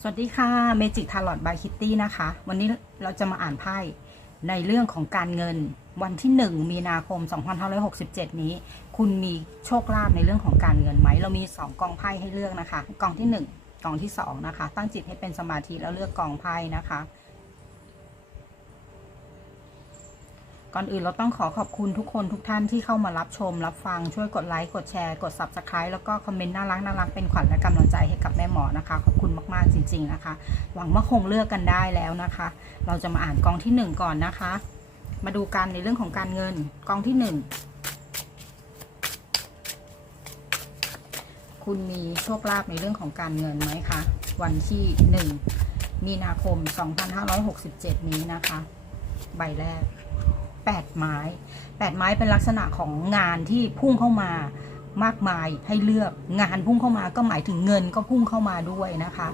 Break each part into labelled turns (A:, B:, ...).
A: สวัสดีค่ะเมจิกทาร์ลอตบายคิตตี้นะคะ วันนี้เราจะมาอ่านไพ่ในเรื่องของการเงิน วันที่ 1 มีนาคม 2567 นี้ คุณมีโชคลาภในเรื่องของการเงินไหม เรามี 2 กองไพ่ให้เลือกนะคะ กองที่ 1 กองที่ 2 นะคะ ตั้งจิตให้เป็นสมาธิแล้วเลือกกองไพ่นะคะ ก่อนอื่นเราต้องขอขอบคุณทุกคนทุกท่านที่เข้ามารับชม รับฟังช่วยกดไลค์กดแชร์กด Subscribe แล้วก็คอมเมนต์น่ารักน่ารักเป็นขวัญและกำลังใจให้กับแม่หมอนะคะ ขอบคุณมากๆจริง ๆนะคะ หวังว่าคงเลือกกันได้แล้วนะคะ เราจะมาอ่านกองที่หนึ่งก่อนนะคะ มาดูกันในเรื่องของการเงินกองที่หนึ่งคุณมีโชคลาภในเรื่องของการเงินไหมคะวันที่หนึ่งมีนาคม 2567 นี้นะคะ ใบแรก แปดไม้แปดไม้เป็นลักษณะของงานที่พุ่งเข้ามามากมายให้เลือกงานพุ่งเข้ามาก็หมายถึงเงินก็พุ่งเข้ามาด้วยนะคะ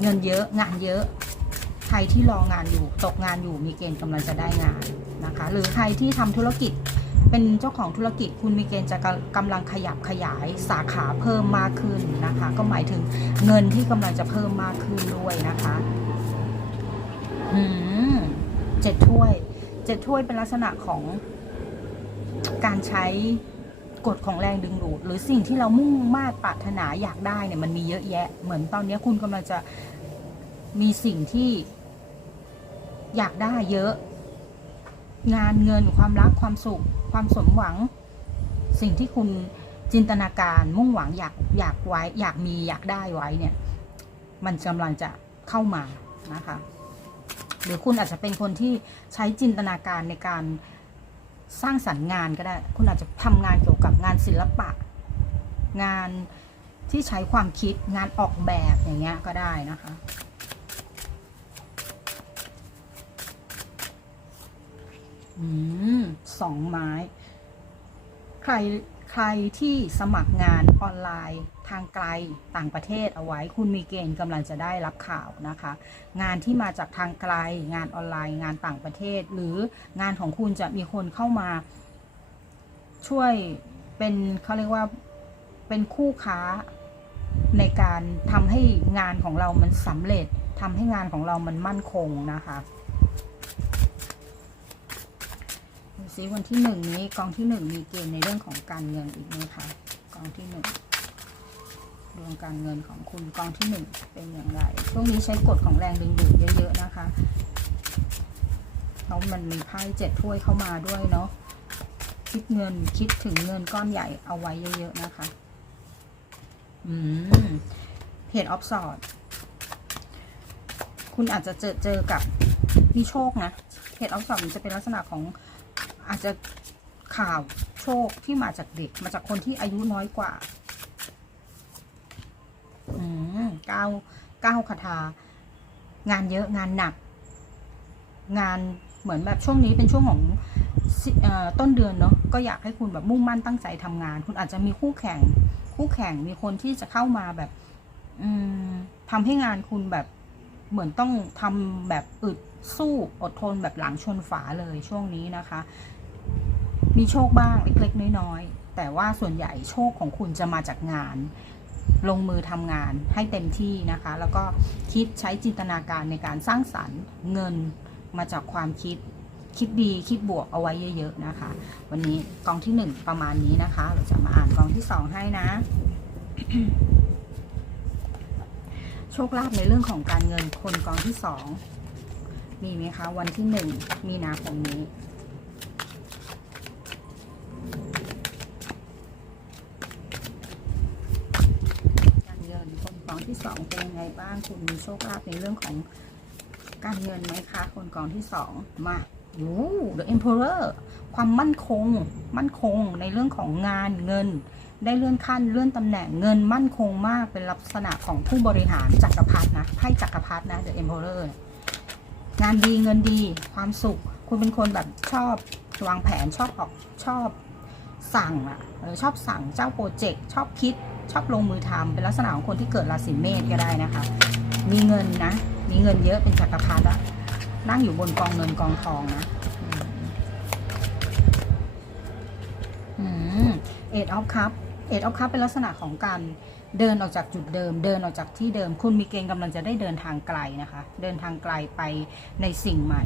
A: เงินเยอะงานเยอะ ใครที่รองานอยู่ตกงานอยู่มีเกณฑ์กำลังจะได้งานนะคะ หรือใครที่ทำธุรกิจเป็นเจ้าของธุรกิจคุณมีเกณฑ์จะกำลังขยับขยายสาขาเพิ่มมากขึ้นนะคะ ก็หมายถึงเงินที่กำลังจะเพิ่มมากขึ้นด้วยนะคะ อืมเจ็ดถ้วย จ็ดถ้วยเป็นลักษณะของการใช้กฎของแรงดึงดูด หรือสิ่งที่เรามุ่งมา่ปรารถนาอยากได้เนี่ยมันมีเยอะแยะ เหมือนตอนนี้คุณกำลังจะมีสิ่งที่อยากได้เยอะ งานเงินความรักความสุข ความสมหวัง สิ่งที่คุณจินตนาการมุ่งหวังอยากอยากไว้ อยากมีอยากได้ไว้เนี่ย มันกำลังจะเข้ามานะคะ หรือคุณอาจจะเป็นคนที่ใช้จินตนาการในการสร้างสรรค์งานก็ได้ คุณอาจจะทำงานเกี่ยวกับงานศิลปะ งานที่ใช้ความคิดงานออกแบบอย่างเงี้ยก็ได้นะคะ อืมสองไม้ ใครใครที่สมัครงานออนไลน์ ทางไกลต่างประเทศเอาไว้ คุณมีเกณฑ์กำลังจะได้รับข่าวนะคะ งานที่มาจากทางไกล งานออนไลน์ งานต่างประเทศ หรืองานของคุณจะมีคนเข้ามาช่วยเป็นเขาเรียกว่าเป็นคู่ค้าในการทำให้งานของเรามันสำเร็จทำให้งานของเรามันมั่นคงนะคะดูซิวันที่หนึ่งนี้กองที่หนึ่งมีเกณฑ์ในเรื่องของการเงินอีกไหมคะกองที่หนึ่ง ดวงการเงินของคุณกองที่หนึ่งเป็นอย่างไรช่วงนี้ใช้กฎของแรงดึงดูดเยอะ ๆ นะคะแล้วมันมีไพ่เจ็ดถ้วยเข้ามาด้วยเนาะคิดเงินคิดถึงเงินก้อนใหญ่เอาไว้เยอะ ๆ นะคะ อืมเพจออฟสอดคุณอาจจะเจอเจอกับมีโชคนะเพจออฟสอดมันจะเป็นลักษณะของอาจจะข่าวโชคที่มาจากเด็ก มาจากคนที่อายุน้อยกว่า อืม เก้าเก้าคาถางานเยอะงานหนัก งานเหมือนแบบช่วงนี้เป็นช่วงของต้นเดือนเนาะก็อยากให้คุณแบบมุ่งมั่นตั้งใจทำงาน คุณอาจจะมีคู่แข่ง คู่แข่งมีคนที่จะเข้ามาแบบ อืมทำให้งานคุณแบบเหมือนต้องทำแบบอึดสู้อดทนแบบหลังชนฝาเลยช่วงนี้นะคะ มีโชคบ้างเล็กๆน้อยๆแต่ว่าส่วนใหญ่โชคของคุณจะมาจากงาน ลงมือทำงานให้เต็มที่นะคะ แล้วก็คิดใช้จินตนาการในการสร้างสรรค์เงินมาจากความคิดคิดดีคิดบวกเอาไว้เยอะ ๆ นะคะ วันนี้กองที่หนึ่งประมาณนี้นะคะ เราจะมาอ่านกองที่สองให้นะ โชคลาภในเรื่องของการเงินคนกองที่สองมีไหมคะ วันที่หนึ่งมีนาคมนี้ การเงินคนกองที่สองเป็นยังไง บ้างคุณมีโชคลาภในเรื่องของการเงินไหมคะ คนกองที่สองมาโอ้ The Emperor ความมั่นคง มั่นคงในเรื่องของงานเงิน ได้เลื่อนขั้นเลื่อนตำแหน่งเงินมั่นคงมากเป็นลักษณะของผู้บริหารจักรพรรดินะไพ่จักรพรรดินะ The Emperor งานดีเงินดีความสุข คุณเป็นคนแบบชอบวางแผนชอบออกชอบสั่งอะชอบสั่งเจ้าโปรเจกต์ชอบคิด ชอบลงมือทำเป็นลักษณะของคนที่เกิดราศีเมษก็ได้นะคะ มีเงินนะ มีเงินเยอะเป็นจักรพรรดิอะนั่งอยู่บนกองเงินกองทองนะเอ็ดออฟคัพเอ็ดออฟคัพเป็นลักษณะของการเดินออกจากจุดเดิม เดินออกจากที่เดิม คุณมีเกณฑ์กำลังจะได้เดินทางไกลนะคะ เดินทางไกลไปในสิ่งใหม่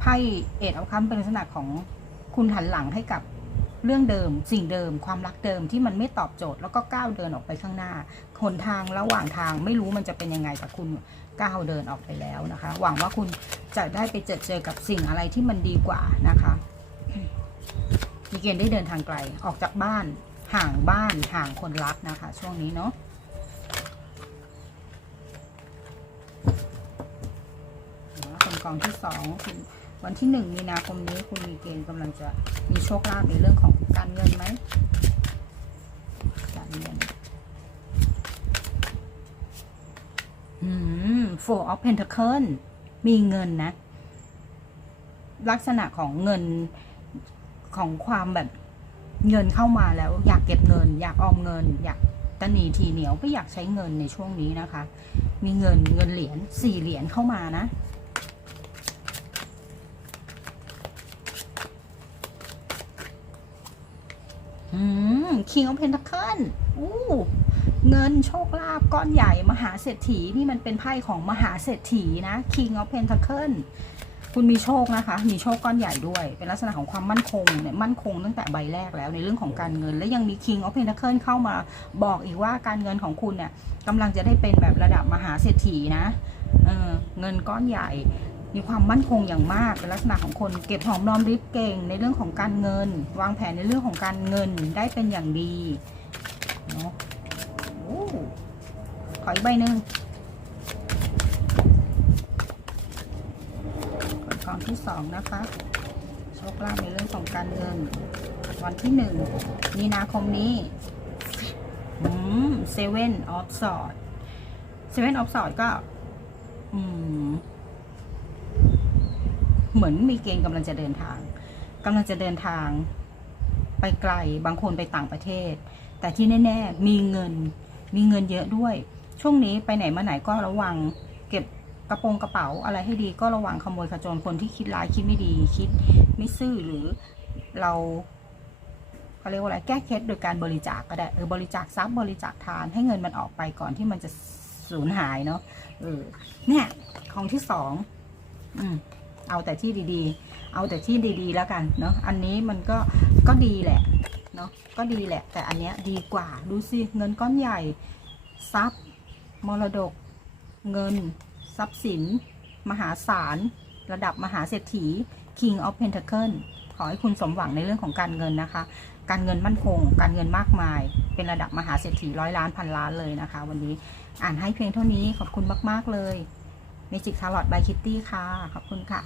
A: ไพ่เอ็ดเอาคัมเป็นลักษณะของคุณหันหลังให้กับ เรื่องเดิมสิ่งเดิมความรักเดิมที่มันไม่ตอบโจทย์ แล้วก็ก้าวเดินออกไปข้างหน้าหนทางระหว่างทางไม่รู้มันจะเป็นยังไงแต่คุณก้าวเดินออกไปแล้วนะคะ หวังว่าคุณจะได้ไปเจอเจอกับสิ่งอะไรที่มันดีกว่านะคะมีเกณฑ์ได้เดินทางไกลออกจากบ้านห่างบ้านห่างคนรักนะคะ ช่วงนี้เนาะแล้วคนกองที่สองคุณ วันที่หนึ่งมีนาคมนี้คุณมีเกณฑ์กำลังจะมีโชคลาภในเรื่องของการเงินไหมการเงินอืม four of pentacle มีเงินนะ ลักษณะของเงินของความแบบเงินเข้ามาแล้ว อยากเก็บเงิน อยากออมเงิน อยากตะหนีทีเหนียวก็อยากใช้เงินในช่วงนี้นะคะ มีเงินเงินเหรียญสี่เหรียญเข้ามานะ อืม King of Pentacle อู้เงินโชคลาภก้อนใหญ่มหาเศรษฐีนี่มันเป็นไพ่ของมหาเศรษฐีนะ King of Pentacle คุณมีโชคนะคะ มีโชคก้อนใหญ่ด้วย เป็นลักษณะของความมั่นคงเนี่ยมั่นคงตั้งแต่ใบแรกแล้วในเรื่องของการเงิน และยังมี King of Pentacle เข้ามาบอกอีกว่าการเงินของคุณเนี่ยกำลังจะได้เป็นแบบระดับมหาเศรษฐีนะเเงินก้อนใหญ่ มีความมั่นคงอย่างมากเป็นลักษณะของคนเก็บหอมรอมริบเก่งในเรื่องของการเงิน วางแผนในเรื่องของการเงินได้เป็นอย่างดีเนาะโอ้ขออีกใบหนึ่งกองที่สองนะคะโชคลาภในเรื่องของการเงิน วันที่หนึ่งมีนาคมนี้เซเว่นออฟสอดเซเว่นออฟสอดก็ อืม เหมือนมีเกณฑ์กำลังจะเดินทางกำลังจะเดินทางไปไกลบางคนไปต่างประเทศ แต่ที่แน่ ๆ มีเงินมีเงินเยอะด้วย ช่วงนี้ไปไหนมาไหนก็ระวัง เก็บกระโปรงกระเป๋าอะไรให้ดีก็ระวังขโมยขโจรคนที่คิดร้ายคิดไม่ดีคิดไม่ซื่อหรือเราเขาเรียกว่าอะไรแก้เคล็ดโดยการบริจาคก็ได้เออบริจาคทรัพย์บริจาคทานให้เงินมันออกไปก่อนที่มันจะสูญหายเนาะเออเนี่ยของที่สองอืม เอาแต่ที่ดีๆ เอาแต่ที่ดีๆแล้วกันเนาะอันนี้มันก็ก็ดีแหละเนาะก็ดีแหละ แต่อันเนี้ยดีกว่าดูสิเงินก้อนใหญ่ทรัพย์ มรดก เงิน ทรัพย์สิน มหาศาลระดับมหาเศรษฐี King of Pentacle ขอให้คุณสมหวังในเรื่องของการเงินนะคะ การเงินมั่นคง การเงินมากมาย เป็นระดับมหาเศรษฐีร้อยล้านพันล้านเลยนะคะ วันนี้อ่านให้เพียงเท่านี้ขอบคุณมาก ๆ เลย เมจิกคา o อ b บคิตตี้ค่ะ ขอบคุณค่ะ